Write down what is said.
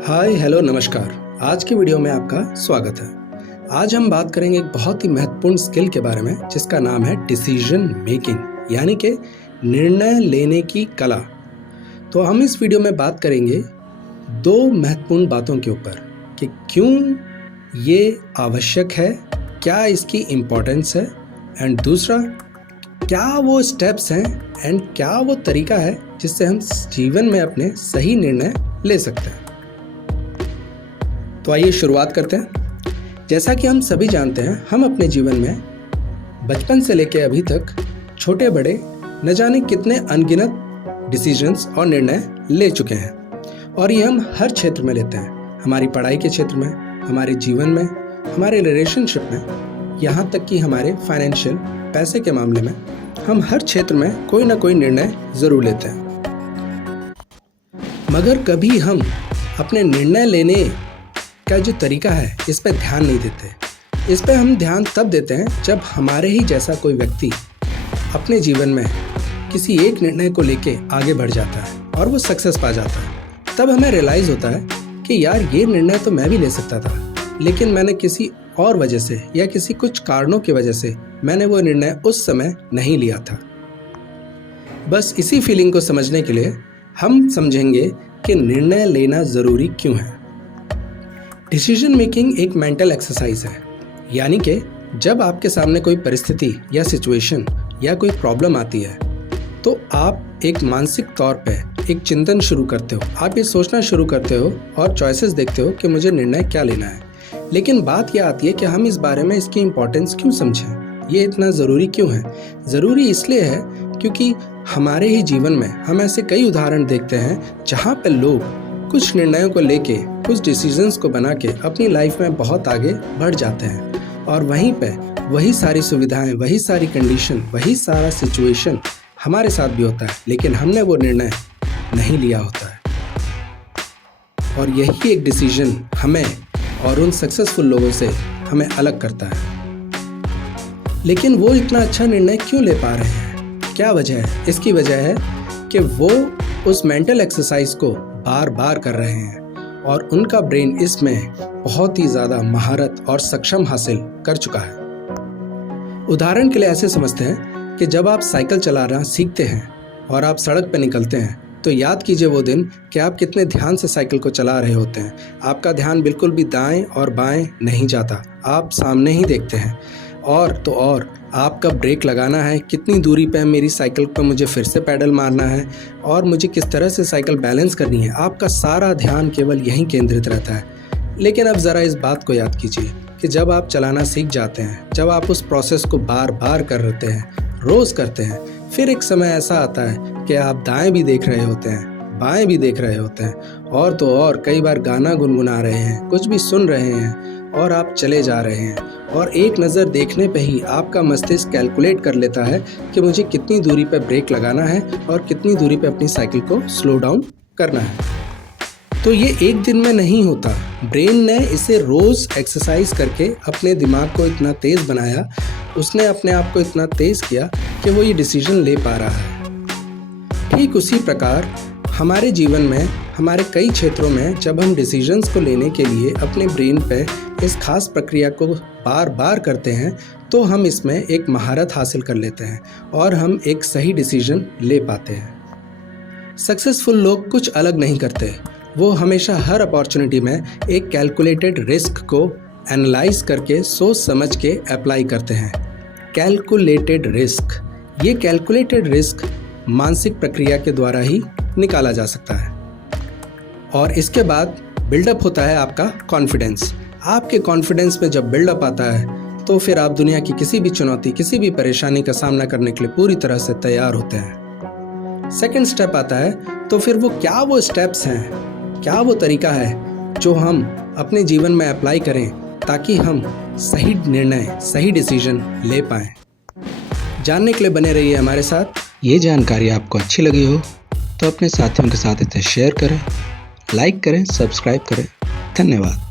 Hi hello नमस्कार। आज की वीडियो में आपका स्वागत है। आज हम बात करेंगे एक बहुत ही महत्वपूर्ण स्किल के बारे में जिसका नाम है डिसीजन मेकिंग, यानी कि निर्णय लेने की कला। तो हम इस वीडियो में बात करेंगे दो महत्वपूर्ण बातों के ऊपर कि क्यों ये आवश्यक है, क्या इसकी इम्पोर्टेंस है, एंड दूसरा क्या वो स्टेप्स हैं एंड क्या वो तरीका है जिससे हम जीवन में अपने सही निर्णय ले सकते हैं। तो आइए शुरुआत करते हैं। जैसा कि हम सभी जानते हैं, हम अपने जीवन में बचपन से लेकर अभी तक छोटे बड़े न जाने कितने अनगिनत डिसीजंस और निर्णय ले चुके हैं, और ये हम हर क्षेत्र में लेते हैं। हमारी पढ़ाई के क्षेत्र में, हमारे जीवन में, हमारे रिलेशनशिप में, यहाँ तक कि हमारे फाइनेंशियल पैसे के मामले में हम हर क्षेत्र में कोई ना कोई निर्णय ज़रूर लेते हैं। मगर कभी हम अपने निर्णय लेने का जो तरीका है इस पर ध्यान नहीं देते। इस पर हम ध्यान तब देते हैं जब हमारे ही जैसा कोई व्यक्ति अपने जीवन में किसी एक निर्णय को लेके आगे बढ़ जाता है और वो सक्सेस पा जाता है। तब हमें रियलाइज़ होता है कि यार ये निर्णय तो मैं भी ले सकता था, लेकिन मैंने किसी और वजह से या किसी कुछ कारणों की वजह से मैंने वो निर्णय उस समय नहीं लिया था। बस इसी फीलिंग को समझने के लिए हम समझेंगे कि निर्णय लेना ज़रूरी क्यों है। डिसीजन मेकिंग एक मेंटल एक्सरसाइज है, यानी कि जब आपके सामने कोई परिस्थिति या सिचुएशन या कोई प्रॉब्लम आती है तो आप एक मानसिक तौर पे एक चिंतन शुरू करते हो। आप ये सोचना शुरू करते हो और चॉइसेस देखते हो कि मुझे निर्णय क्या लेना है। लेकिन बात यह आती है कि हम इस बारे में इसकी इम्पोर्टेंस क्यों समझें, ये इतना ज़रूरी क्यों है। ज़रूरी इसलिए है क्योंकि हमारे ही जीवन में हम ऐसे कई उदाहरण देखते हैं जहाँ पे लोग कुछ निर्णयों को लेके, कुछ डिसीजंस को बना के अपनी लाइफ में बहुत आगे बढ़ जाते हैं, और वहीं पे वही सारी सुविधाएं, वही सारी कंडीशन, वही सारा सिचुएशन हमारे साथ भी होता है, लेकिन हमने वो निर्णय नहीं लिया होता है। और यही एक डिसीजन हमें और उन सक्सेसफुल लोगों से हमें अलग करता है। लेकिन वो इतना अच्छा निर्णय क्यों ले पा रहे हैं, क्या वजह है? इसकी वजह है कि वो उस मेंटल एक्सरसाइज को बार बार कर रहे हैं और उनका ब्रेन इसमें बहुत ही ज़्यादा महारत और सक्षम हासिल कर चुका है। उदाहरण के लिए ऐसे समझते हैं कि जब आप साइकिल चलाना सीखते हैं और आप सड़क पर निकलते हैं तो याद कीजिए वो दिन कि आप कितने ध्यान से साइकिल को चला रहे होते हैं। आपका ध्यान बिल्कुल भी दाएं और बाएं नहीं जाता, आप सामने ही देखते हैं। और तो और आप कब ब्रेक लगाना है, कितनी दूरी पे मेरी साइकिल पर मुझे फिर से पैडल मारना है, और मुझे किस तरह से साइकिल बैलेंस करनी है, आपका सारा ध्यान केवल यहीं केंद्रित रहता है। लेकिन अब ज़रा इस बात को याद कीजिए कि जब आप चलाना सीख जाते हैं, जब आप उस प्रोसेस को बार बार कर रहे हैं, रोज़ करते हैं, फिर एक समय ऐसा आता है कि आप दाएं भी देख रहे होते हैं, बाएं भी देख रहे होते हैं, और तो और कई बार गाना गुनगुना रहे हैं, कुछ भी सुन रहे हैं, और आप चले जा रहे हैं। और एक नज़र देखने पे ही आपका मस्तिष्क कैलकुलेट कर लेता है कि मुझे कितनी दूरी पे ब्रेक लगाना है और कितनी दूरी पे अपनी साइकिल को स्लो डाउन करना है। तो ये एक दिन में नहीं होता, ब्रेन ने इसे रोज़ एक्सरसाइज करके अपने दिमाग को इतना तेज़ बनाया, उसने अपने आप को इतना तेज़ किया कि वो ये डिसीजन ले पा रहा है। ठीक उसी प्रकार हमारे जीवन में, हमारे कई क्षेत्रों में जब हम डिसीजंस को लेने के लिए अपने ब्रेन पे इस खास प्रक्रिया को बार बार करते हैं तो हम इसमें एक महारत हासिल कर लेते हैं और हम एक सही डिसीजन ले पाते हैं। सक्सेसफुल लोग कुछ अलग नहीं करते, वो हमेशा हर अपॉर्चुनिटी में एक कैलकुलेटेड रिस्क को एनालाइज करके सोच समझ के अप्लाई करते हैं। कैलकुलेटेड रिस्क, ये कैलकुलेटेड रिस्क मानसिक प्रक्रिया के द्वारा ही निकाला जा सकता है। और इसके बाद बिल्डअप होता है आपका कॉन्फिडेंस। आपके कॉन्फिडेंस में जब बिल्डअप आता है तो फिर आप दुनिया की किसी भी चुनौती, किसी भी परेशानी का सामना करने के लिए पूरी तरह से तैयार होते हैं। सेकंड स्टेप आता है तो फिर वो स्टेप्स हैं, क्या वो तरीका है जो हम अपने जीवन में अप्लाई करें ताकि हम सही निर्णय, सही डिसीजन ले पाएं। जानने के लिए बने रहिए हमारे साथ। ये जानकारी आपको अच्छी लगी हो तो अपने साथियों के साथ इसे शेयर करें, लाइक करें, सब्सक्राइब करें। धन्यवाद।